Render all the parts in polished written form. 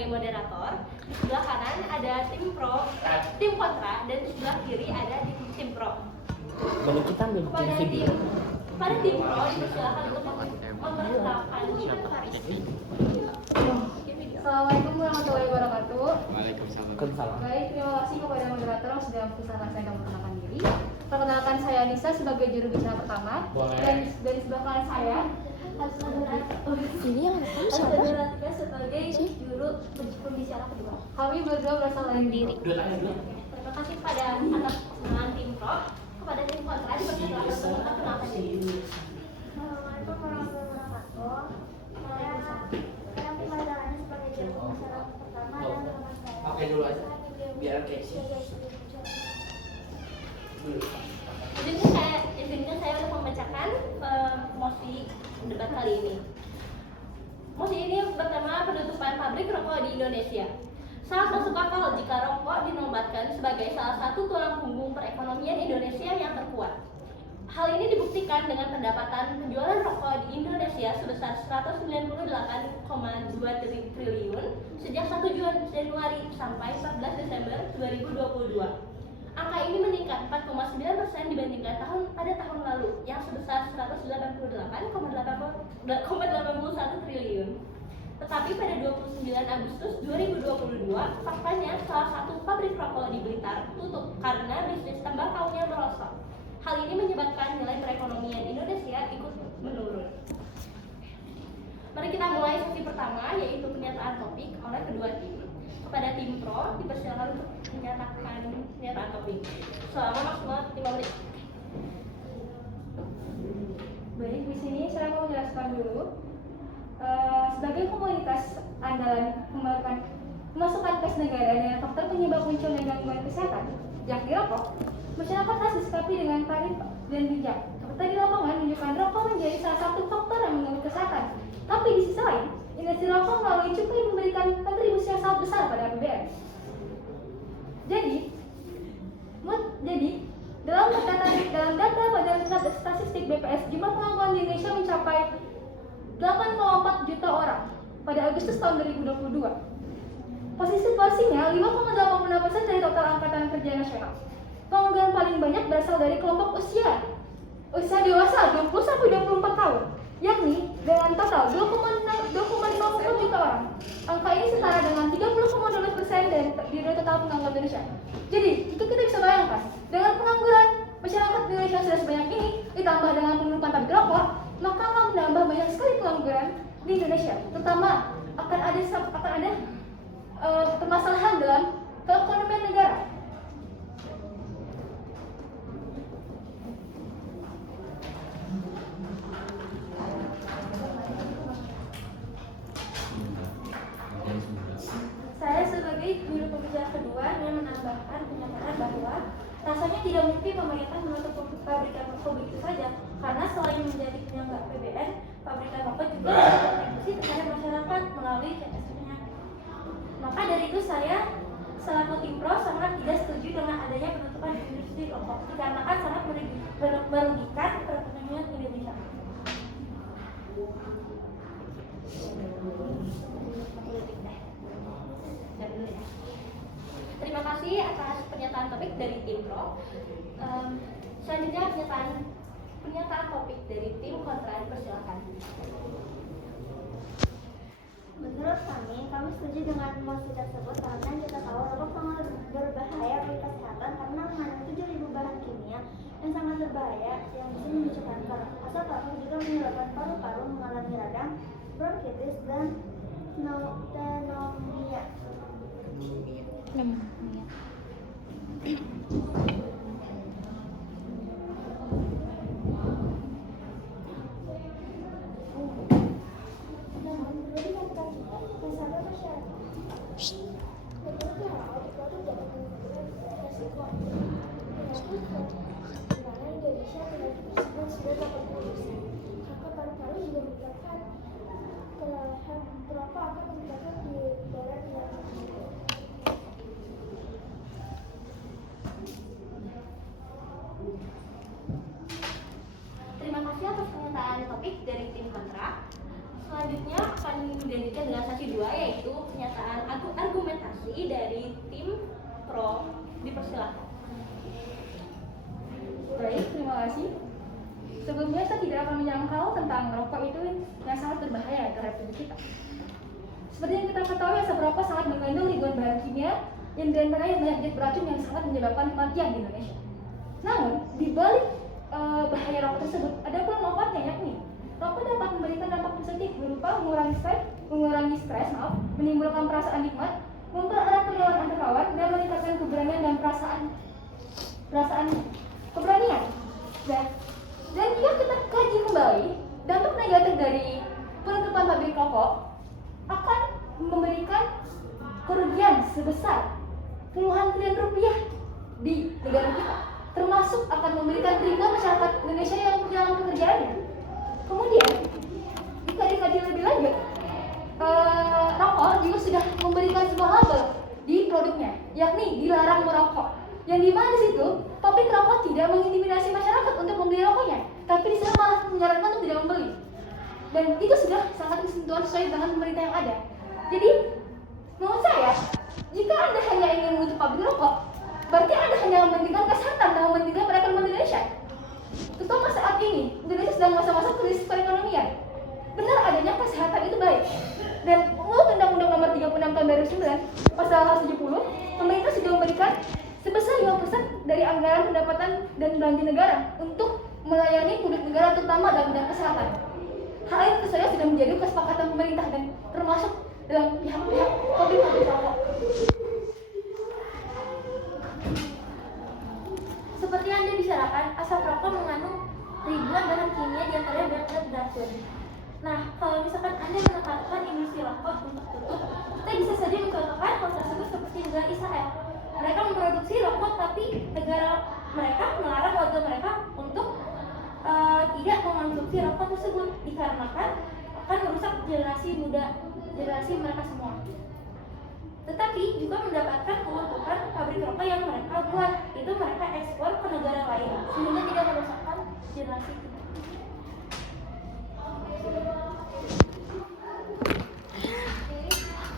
sebagai moderator. Di sebelah kanan ada tim pro, tim kontra, dan di sebelah kiri ada tim pro. Boleh kita ambil video. Kepada tim pro dipersilakan untuk memperkenalkan tim Farisi. Assalamualaikum warahmatullahi wabarakatuh. Waalaikumsalam. Baik, terima kasih kepada moderator yang sudah mempersilahkan saya memperkenalkan diri. Perkenalkan saya Nisa sebagai juru bicara pertama. Boleh. Dan dari sebelah kanan saya Ini yang rekam siapa? Asma sebagai juru pembicara kedua. kami berdua berasal dari diri. Terima kasih pada atas perkenalan tim pro. Kepada tim kontra dipersilakan untuk memperkenalkan diri. Assalamualaikum warahmatullahi wabarakatuh. Saya pembicaranya sebagai juru pembicara pertama dan teman saya. Oke dulu aja. Biar Casey. Izinkan saya untuk membacakan mosi debat kali ini. Mosi ini pertama penutupan pabrik rokok di Indonesia. Sangat masuk akal jika rokok dinobatkan sebagai salah satu tulang punggung perekonomian Indonesia yang terkuat. Hal ini dibuktikan dengan pendapatan penjualan rokok di Indonesia sebesar 198,2 triliun sejak 1 Januari sampai 14 Desember 2022. Angka ini meningkat 4,9% dibandingkan pada tahun lalu yang sebesar 188,81 triliun. Tetapi pada 29 Agustus 2022, faktanya salah satu pabrik rokok di Blitar tutup karena bisnis tembakaunya merosot. Hal ini menyebabkan nilai perekonomian Indonesia ikut menurun. Mari kita mulai sesi pertama, yaitu pernyataan topik oleh kedua tim. Kepada tim pro dipersilakan untuk menyatakan pernyataan topik selama maksimal 5 menit. Baik, di sini saya mau menjelaskan dulu. Sebagai komunitas andalan pemasukan tes negara dengan faktor penyebab munculnya gangguan kesehatan, yakni rokok, masyarakat harus disikapi dengan tarif dan bijak. Fakta di lapangan menunjukkan rokok menjadi salah satu faktor yang mengganggu kesehatan. Tapi di sisi lain, industri rokok melalui cukai memberikan kontribusi yang sangat besar pada APBN. Jadi, dalam data Badan Pusat Statistik BPS, jumlah pengangguran di Indonesia mencapai 8,4 juta orang pada Agustus tahun 2022. Porsinya 5,86% dari total angkatan kerja nasional. Pengangguran paling banyak berasal dari kelompok usia dewasa 20 sampai 24 tahun, yakni dengan total 2,50 juta orang. Angka ini setara dengan 30,12% dari total pengangguran Indonesia. Jadi, itu kita bisa bayangkan, dengan pengangguran masyarakat Indonesia sudah sebanyak ini, ditambah dengan penurunan pabrik rokok, maka akan menambah banyak sekali pengangguran di Indonesia. Terutama akan ada permasalahan dalam keekonomian negara. Saya sebagai juru pembicara kedua ingin menambahkan pernyataan bahwa rasanya tidak mungkin pemerintah menutup pabrikan rokok begitu saja, karena selain menjadi penyangga APBN, pabrikan rokok juga berkontribusi terhadap masyarakat melalui CSR-nya. Maka dari itu saya selaku tim pro sangat tidak setuju dengan adanya penutupan industri rokok, dikarenakan sangat merugikan perekonomian Indonesia. Terima kasih atas pernyataan topik dari tim pro. Selanjutnya pernyataan topik dari tim kontra, dipersilakan. Menurut kami setuju dengan mosi tersebut karena kita tahu rokok sangat berbahaya bagi kesehatan karena mengandung 7.000 bahan kimia yang sangat berbahaya yang bisa memicu kanker. Asap rokok juga menyebabkan paru-paru mengalami radang, bronkitis, dan pneumonia. Terima kasih atas pernyataan topik dari tim kontra. Selanjutnya akan dilanjutkan dengan sesi 2, yaitu pernyataan Dipersilakan. Baik, terima kasih. Sebelumnya saya tidak akan menyangkal tentang rokok itu yang sangat berbahaya terhadap tubuh kita. Seperti yang kita ketahui, asap rokok sangat mengandung ribuan bahan kimia yang diantaranya banyak zat beracun yang sangat menyebabkan kematian di Indonesia. Namun, di balik bahaya rokok tersebut, ada pula manfaatnya, yakni rokok dapat memberikan dampak positif berupa mengurangi stres, menimbulkan perasaan nikmat, mempererat pergaulan antar kawan, dan meningkatkan keberanian dan perasaan keberanian. Dan jika kita kaji kembali, dampak negatif dari penutupan pabrik rokok akan memberikan kerugian sebesar puluhan triliun rupiah di negara kita, termasuk akan memberikan ribuan masyarakat Indonesia yang kehilangan pekerjaannya. Kemudian, jika dikaji lebih lanjut, rokok juga sudah memberikan sebuah label di produknya, yakni dilarang merokok. Yang di mana di situ pabrik rokok tidak mengintimidasi masyarakat untuk membeli rokoknya, tapi di sana malah menyarankan untuk tidak membeli. Dan itu sudah sangat bersentuhan sesuai dengan pemerintah yang ada. Jadi, menurut saya, jika Anda hanya ingin menutup pabrik rokok, berarti Anda hanya mementingkan kesehatan dan mementingkan perekonomian Indonesia. Terutama saat ini, Indonesia sedang masa-masa krisis perekonomian. Benar adanya kesehatan itu baik. Dan menurut Undang-Undang Nomor 36 Tahun 2009, Pasal 70, pemerintah sudah memberikan sebesar 5% dari anggaran pendapatan dan belanja negara untuk melayani publik negara, terutama dalam bidang kesehatan. Hal itu saya sudah menjadi kesepakatan pemerintah dan termasuk dalam pihak-pihak pabrik rokok. Seperti yang dibicarakan, asap rokok mengandung ribuan bahan kimia di antaranya banyak zat beracun. Nah, kalau misalkan Anda menetapkan industri rokok untuk tutup, kita bisa saja mencontohkan hal tersebut seperti negara Israel. Mereka memproduksi rokok, tapi negara mereka melarang warga mereka untuk tidak mengonsumsi rokok tersebut dikarenakan akan merusak generasi mereka semua. Tetapi juga mendapatkan keuntungan pabrik rokok yang mereka buat, itu mereka ekspor ke negara lain sehingga tidak merusakkan generasi kita.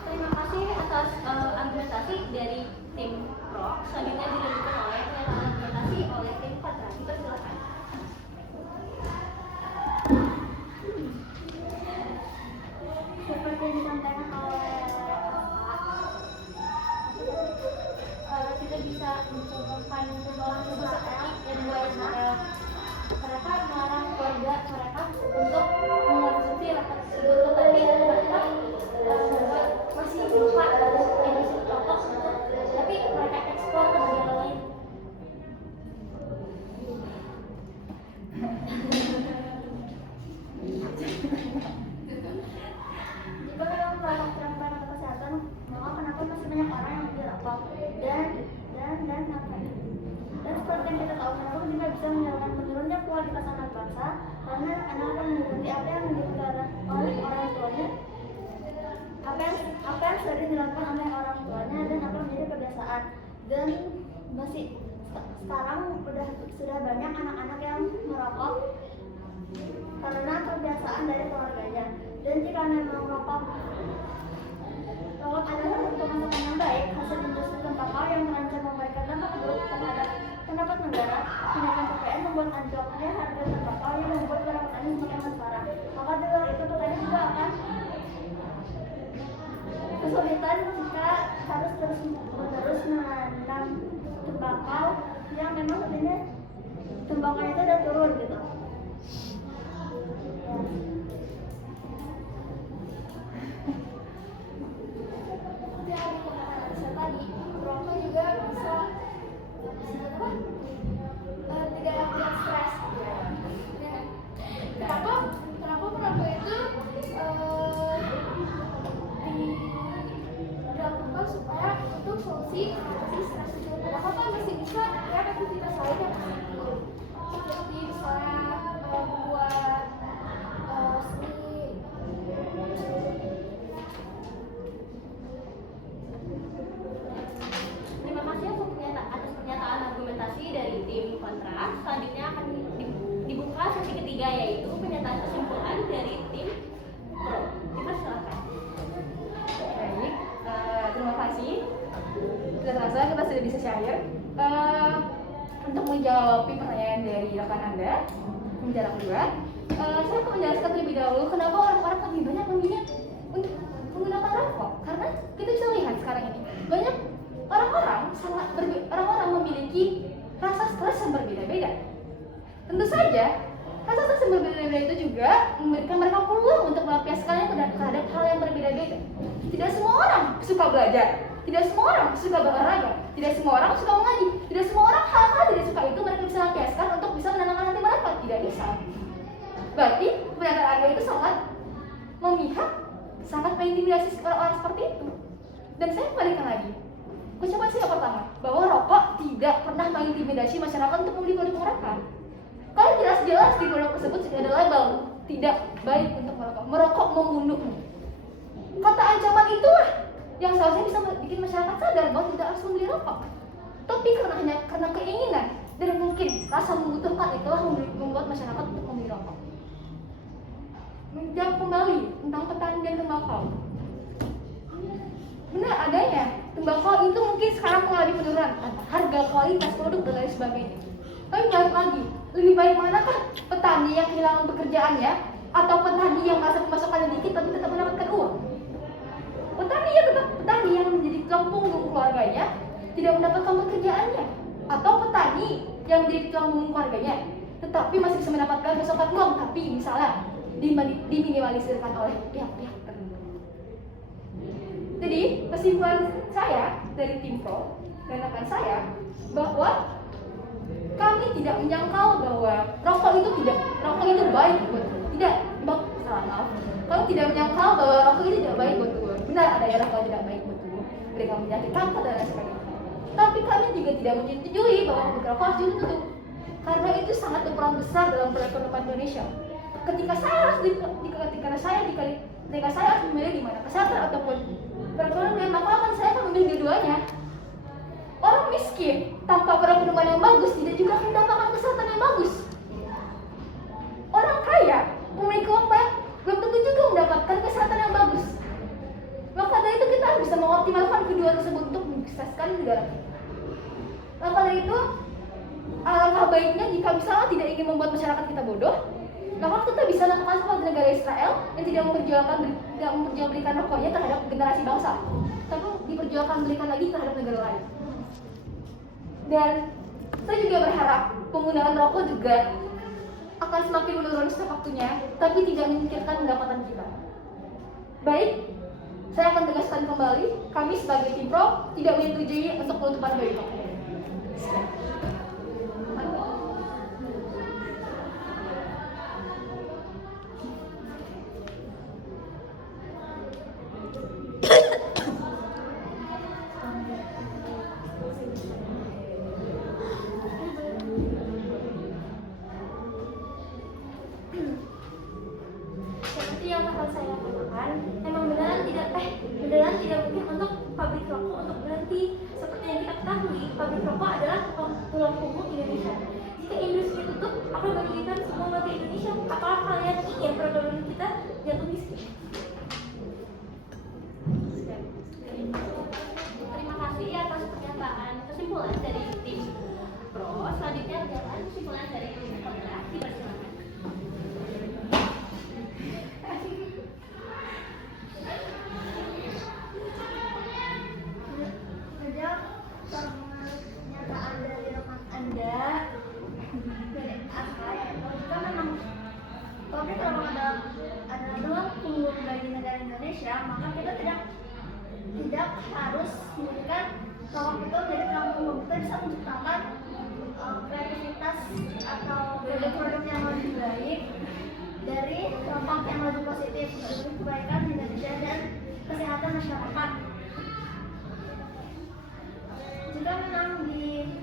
Terima kasih atas argumentasi dari tim Pro. Selanjutnya dilanjutkan oleh pernyataan argumentasi oleh tim Kontra. Silakan. Seperti yang disampaikan oleh kita bisa mencontohkan bahwa Israel dan dua Israel, mereka melarang keluarga mereka untuk mengonsumsi rokok tersebut, tetapi mereka masih berupa industri rokok, tapi mereka ekspor ke negara lain. Jika memang melakukan protokol kesehatan, maka kenapa masih banyak orang yang merokok dan seperti yang kita tahu, merokok juga bisa menyebabkan menurunnya kualitas anak bangsa karena anak akan mengikuti apa yang dilakukan oleh orang tuanya, apa yang sering dilakukan oleh orang tuanya dan akan menjadi kebiasaan. Dan masih sekarang sudah banyak anak-anak yang merokok karena kebiasaan dari keluarganya. Dan jika memang rokok adalah satu pemasukan yang baik, hasil industri tembakau yang terancam memberikan dampak buruk terhadap pendapat negara, tindakan PPN membuat anjloknya harga tembakau yang membuat para petani semakin sengsara. Maka di luar itu petani juga akan kesulitan jika harus terus-menerus menanam tembakau yang memang sebenarnya tembakau itu udah turun gitu. Tadi rokok juga bisa tidak buat stres. Kenapa perokok itu dilakukan supaya untuk solusi stres? Padahal kan masih bisa ya aktivitas lainnya, seperti misalnya membuat seni. Terima kasih atas pernyataan argumentasi dari tim Kontra. Selanjutnya akan dibuka sesi ketiga, yaitu pernyataan kesimpulan dari tim Pro. Silakan. Baik, terima kasih. Tidak terasa kita sudah bisa share. Untuk menjawab pertanyaan dari rekan Anda, penjara kedua, saya akan menjelaskan terlebih dahulu kenapa orang-orang lebih banyak memilih untuk menggunakan rokok. Karena kita bisa lihat sekarang ini banyak orang-orang memiliki rasa stres yang berbeda-beda. Tentu saja, rasa stres yang berbeda-beda itu juga memberikan mereka peluang untuk melampiaskannya terhadap hal yang berbeda-beda. Tidak semua orang suka belajar, tidak semua orang suka berolahraga, tidak semua orang suka mengaji, tidak semua orang hal-hal tidak suka itu mereka bisa lampiaskan untuk bisa menenangkan hati mereka. Tidak bisa. Berarti pernyataan Anda itu sangat memihak, sangat mengintimidasi orang-orang seperti itu. Dan saya kembalikan lagi, ucapan saya pertama bahwa rokok tidak pernah mengintimidasi masyarakat untuk membeli produk mereka. Kalau jelas-jelas di produk tersebut sudah ada label tidak baik untuk merokok, merokok membunuhmu. Kata ancaman itulah yang seharusnya bisa bikin masyarakat sadar bahwa tidak harus membeli rokok. Tapi karena keinginan dan mungkin rasa membutuhkan itulah membuat masyarakat untuk membeli rokok. Menjawab kembali tentang petani dan tembakau. Benar adanya, tembakau itu mungkin sekarang mengalami penurunan harga, kualitas produk dan lain sebagainya. Tapi balik lagi, lebih baik manakah petani yang kehilangan pekerjaannya atau petani yang merasa pemasukannya dikit tapi tetap mendapatkan uang? Petani yang menjadi tulang punggung keluarganya tidak mendapatkan pekerjaannya, atau petani yang menjadi tulang punggung keluarganya tetapi masih bisa mendapatkan pasokan uang tapi misalnya diminimalisirkan oleh pihak-pihak tertentu. Jadi kesimpulan saya dari tim Pro dan rekan saya bahwa kami tidak menyangkal bahwa rokok itu baik buat tubuh. Kami tidak menyangkal bahwa rokok itu tidak baik buat tubuh. Benar adanya rokok tidak baik buat tubuh, mereka penyakit kanker dan lain sebagainya. Tapi kami juga tidak menyetujui bahwa rokok harus ditutup karena itu sangat berperan besar dalam perekonomian Indonesia. Ketika saya harus memilih di mana kesehatan ataupun perekonomian, maka saya akan memilih keduanya. Orang miskin tanpa perekonomian yang bagus tidak juga akan mendapatkan kesehatan yang bagus. Orang kaya memiliki uang banyak belum tentu juga mendapatkan kesehatan yang bagus. Maka dari itu kita bisa mengoptimalkan kedua tersebut untuk mensukseskan negara kita. Maka dari itu alangkah baiknya jika misalnya tidak ingin membuat masyarakat kita bodoh, maka kita bisa lakukan seperti negara Israel yang tidak memperjualbelikan rokoknya terhadap generasi bangsa, tapi belikan lagi terhadap negara lain. Dan saya juga berharap penggunaan rokok juga akan semakin menurun setiap waktunya, tapi tidak memikirkan pendapatan kita. Baik, saya akan tegaskan kembali, kami sebagai tim Pro tidak menyetujui untuk penutupan bayi rokok. Seperti yang akan saya katakan, memang beneran tidak mungkin untuk pabrik rokok untuk berhenti. Seperti yang kita ketahui, pabrik rokok adalah tulang punggung Indonesia. Jika industri tutup, akan merugikan semua warga Indonesia. Apakah kalian ingin perekonomian kita jatuh miskin? Terima kasih atas pernyataan kesimpulan dari tim Pro. Selanjutnya adalah kesimpulan dari tim kontra. Dipersilakan. Pernyataan dari rekan Anda dari akal, jika memang pabrik rokok adalah tulang punggung bagi negara Indonesia, maka kita tidak harus menjadikan rokok itu menjadi tulang punggung. Kita bisa menciptakan kreativitas atau produk-produk yang lebih baik dari dampak yang lebih positif bagi kebaikan Indonesia dan kesehatan masyarakat. Jika memang di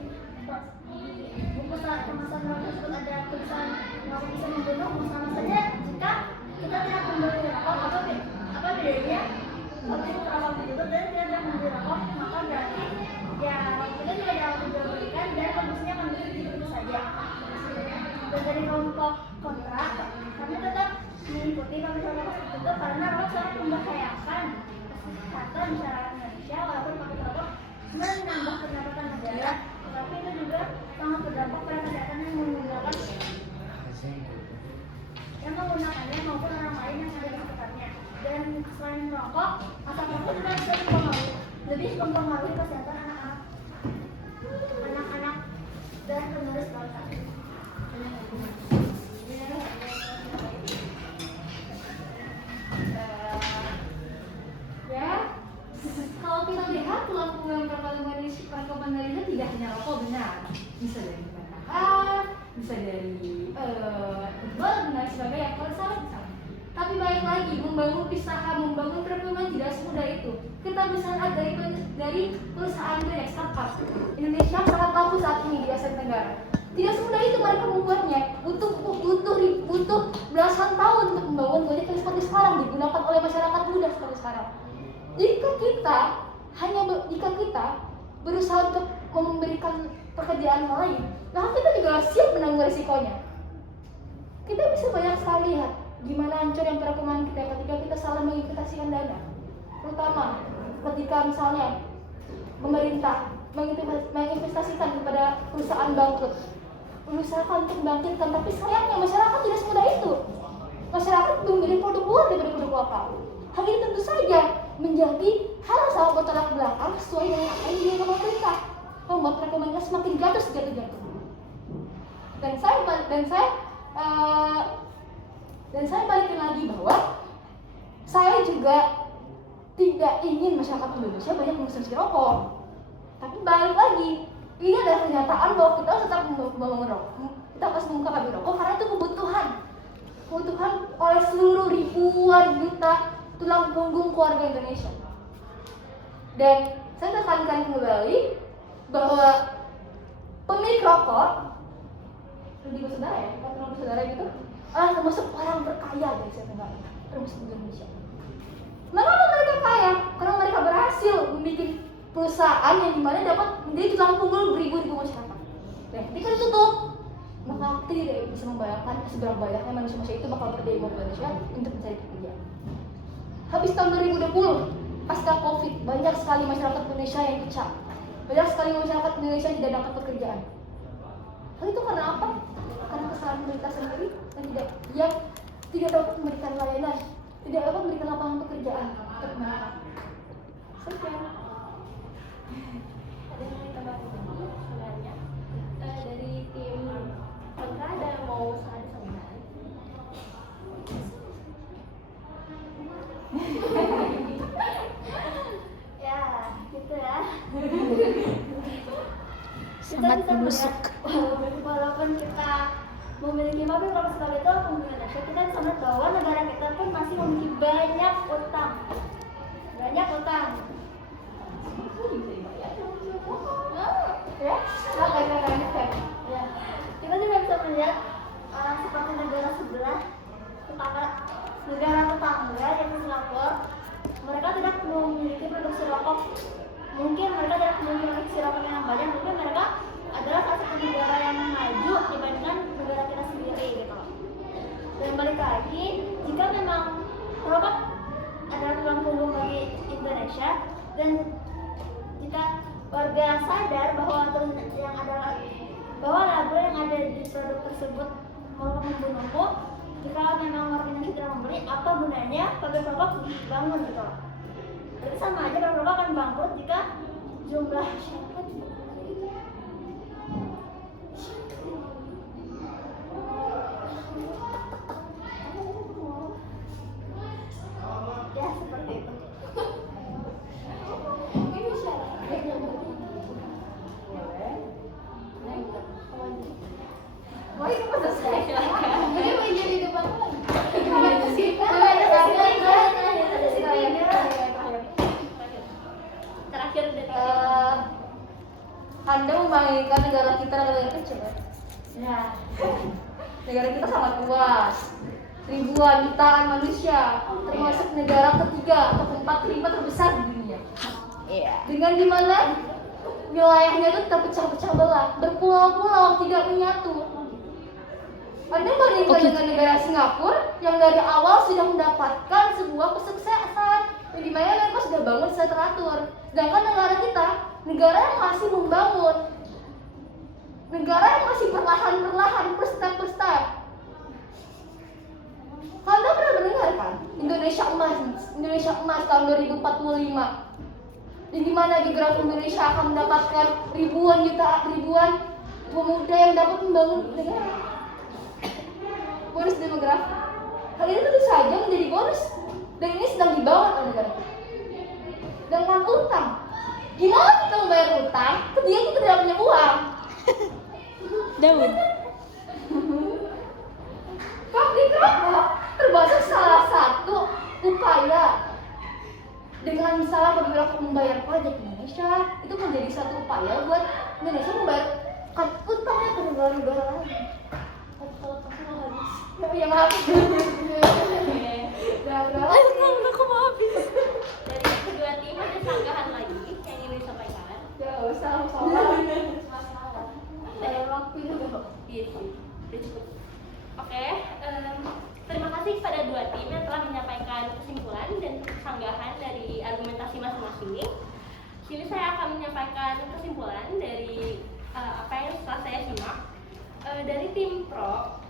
buku kemasan rokok tersebut ada tulisan rokok bisa membunuh, sama saja jika kita tidak membeli rokok. Apa bedanya? Pabrik rokok ditutup dan tidak membeli rokok, maka berarti ya rokok itu tidak dapat dijualbelikan dan kondisinya akan begitu saja. Dan dari kelompok kontra, kami tetap mengikuti pabrik rokok ditutup karena rokok sangat membahayakan kesehatan masyarakat Indonesia, walaupun pabrik rokok menambah pendapatan negara, tetapi tapi itu juga sangat berdampak pada kesehatan yang menggunakannya maupun orang lain yang ada di sekitarnya. Dan selain merokok, asap rokok juga bisa mempengaruhi kesehatan anak-anak dan penerus bangsa. Ya, kalau kita lihat peluang rekomendasi tidak hanya rokok, benar, bisa dari pemerintahan, bisa dari penjual dan lain sebagainya. Kalau salah bisa. Tapi balik lagi, membangun usaha, membangun perekonomian tidak semudah itu. Kita bisa lihat dari perusahaan banyak startup. Indonesia sangat bagus saat ini di Asia Tenggara. Tidak semudah itu mereka membuatnya. Butuh belasan tahun untuk membangun Gojek seperti sekarang digunakan oleh masyarakat muda seperti sekarang. Jika kita berusaha untuk memberikan pekerjaan lain, maka kita juga siap menanggung risikonya. Kita bisa banyak sekali lihat gimana hancurnya perekonomian kita ketika kita salah menginvestasikan dana, terutama ketika misalnya pemerintah menginvestasikan kepada perusahaan bangkrut, berusaha untuk membangkitkan, tapi sayangnya masyarakat tidak semudah itu. Masyarakat memilih produk luar daripada produk lokal. Hal ini tentu saja menjadi hal yang sangat bertolak belakang sesuai dengan apa yang dilakukan pemerintah, membuat perekonomian semakin jatuh. Dan saya balikin lagi bahwa saya juga tidak ingin masyarakat Indonesia banyak mengkonsumsi rokok. Tapi balik lagi, ini adalah kenyataan bahwa kita harus tetap membangun rokok. Kita harus membuka pabrik rokok karena itu kebutuhan oleh seluruh ribuan juta tulang punggung keluarga Indonesia. Dan saya tekankan kembali bahwa pemilik rokok, lebih bersaudara ya, bukan bersaudara gitu, termasuk orang berkaya di Asia Tenggara, termasuk di Indonesia. Mengapa mereka kaya? Karena mereka berhasil membuat perusahaan yang dimana dapat menjadi tulang punggung beribu-ribu masyarakat. Dan ketika ditutup, maka tidak bisa membayangkan seberapa banyaknya manusia itu bakal berdemo di Indonesia untuk mencari pekerjaan. Habis tahun 2020, pasca Covid, banyak sekali masyarakat Indonesia yang pecah. Banyak sekali masyarakat Indonesia yang tidak dapat pekerjaan. Hal itu karena apa? Karena kesalahan pemerintah sendiri yang tidak dapat memberikan layanan, tidak dapat memberikan lapangan pekerjaan untuk mereka. Sekian. Ada yang mau tambahkan lagi sebenarnya dari tim kontra ada yang mau saran sambutan? Ya, gitu ya. Sangat Kita bisa menusuk. melihat, walaupun kita memiliki pabrik rokok sekali itu di Indonesia, kita bisa melihat bahwa negara kita pun masih memiliki banyak utang. Ya, Ya, kita juga bisa melihat seperti negara sebelah, negara tetangga yaitu Singapura. Mereka tidak memiliki produksi rokok. Mungkin mereka tidak memiliki produksi rokok yang banyak, tapi mereka adalah salah satu negara yang maju dibandingkan negara kita sendiri gitu. Dan balik lagi, jika memang rokok adalah tulang punggung bagi Indonesia, dan jika warga sadar bahwa label yang ada di produk tersebut merupakan membunuhmu, jika memang warga Indonesia tidak membeli, apa gunanya pabrik rokok dibangun gitu loh. Jadi sama aja pabrik rokok akan bangkrut jika jumlah masyarakat ya seperti itu. Ini syaratnya. Wah, itu pas selesai. Ini mau jadi debat lagi. Terakhir dari Anda membanggakan negara kita negara kecil ya? Ya. Negara kita sangat luas, ribuan jutaan manusia, termasuk negara ketiga atau keempat kelima terbesar di dunia. Iya. Dengan dimana wilayahnya itu terpecah-pecah belah, berpulau-pulau tidak menyatu. Anda bandingkan dengan negara Singapura yang dari awal sudah mendapatkan sebuah kesuksesan, yang dimana mereka sudah bangun secara teratur. Sedangkan negara kita, negara yang masih membangun. negara yang masih perlahan-perlahan per step. Kalian pernah mendengar kan Indonesia emas tahun 2045, dan di mana geograf Indonesia akan mendapatkan ribuan pemuda yang dapat membangun negara. Bonus demografi. Hal ini tentu saja menjadi bonus, dan ini sedang dibangun oleh negara. Dengan utang, gimana kita membayar utang ketika kita tidak punya uang? Daun. Pabrik rokok termasuk salah satu upaya. Dengan misalnya pabrik rokok membayar pajak di Indonesia, itu menjadi satu upaya buat Indonesia membayar utangnya ke negara-negara lain. Kalau kamu habis, ya maaf. Aku mau habis. Dari kedua tim ada sanggahan lagi yang ingin disampaikan. Ya usah, soalnya masalah. Waktu juga. Iya sih, udah cukup. Oke, terima kasih kepada dua tim yang telah menyampaikan kesimpulan dan sanggahan dari argumentasi masing-masing. Sini saya akan menyampaikan kesimpulan dari apa yang setelah saya simak. Dari tim pro,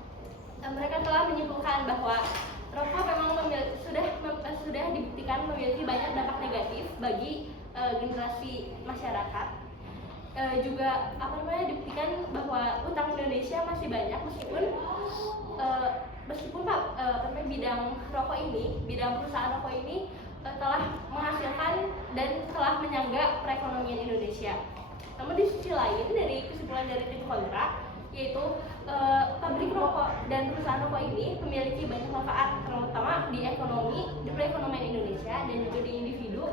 mereka telah menyimpulkan bahwa rokok memang sudah dibuktikan memiliki banyak dampak negatif bagi generasi masyarakat. Juga dibuktikan bahwa utang Indonesia masih banyak meskipun bidang perusahaan rokok ini telah menghasilkan dan telah menyangga perekonomian Indonesia. Namun di sisi lain, dari kesimpulan dari tim kontra, yaitu pabrik rokok dan perusahaan rokok ini memiliki banyak manfaat, terutama di perekonomian Indonesia dan juga di individu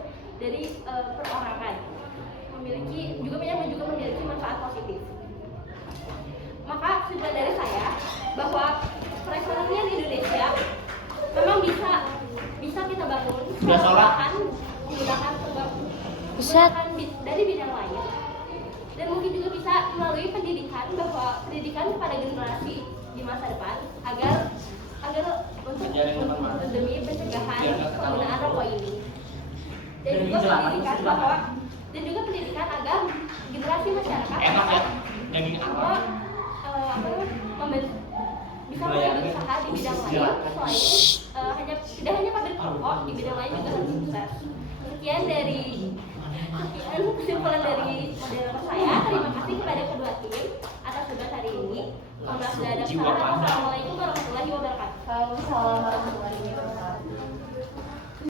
dari perorangan. Juga memiliki manfaat positif. Maka kesimpulan dari saya bahwa perekonomian Indonesia memang bisa kita bangun menggunakan dari bidang lain, dan mungkin juga bisa melalui pendidikan, bahwa pendidikan kepada generasi di masa depan agar untuk demi pencegahan penggunaan rokok ini, dan juga pendidikan agar generasi masyarakat bisa berusaha di bidang lain selain tidak hanya pabrik rokok, di bidang lain juga harus sukses. Sekian kesimpulan dari moderator saya. Terima kasih kepada kedua tim atas debat hari ini. Assalamualaikum warahmatullahi wabarakatuh. Waalaikumsalam warahmatullahi wabarakatuh.